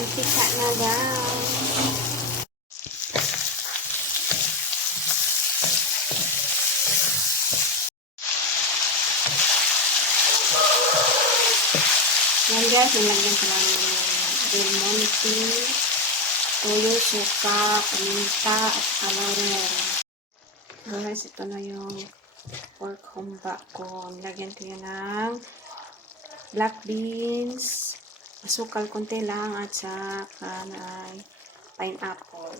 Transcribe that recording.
Mantika na guys. Yan guys, nilagyan ko lang del monte, toyo, suka, paminta, at laurel. So guys, ito na yung pork humba ko. Nilagyan ko yan ng black beans, asukal konti lang, at saka ay pineapple.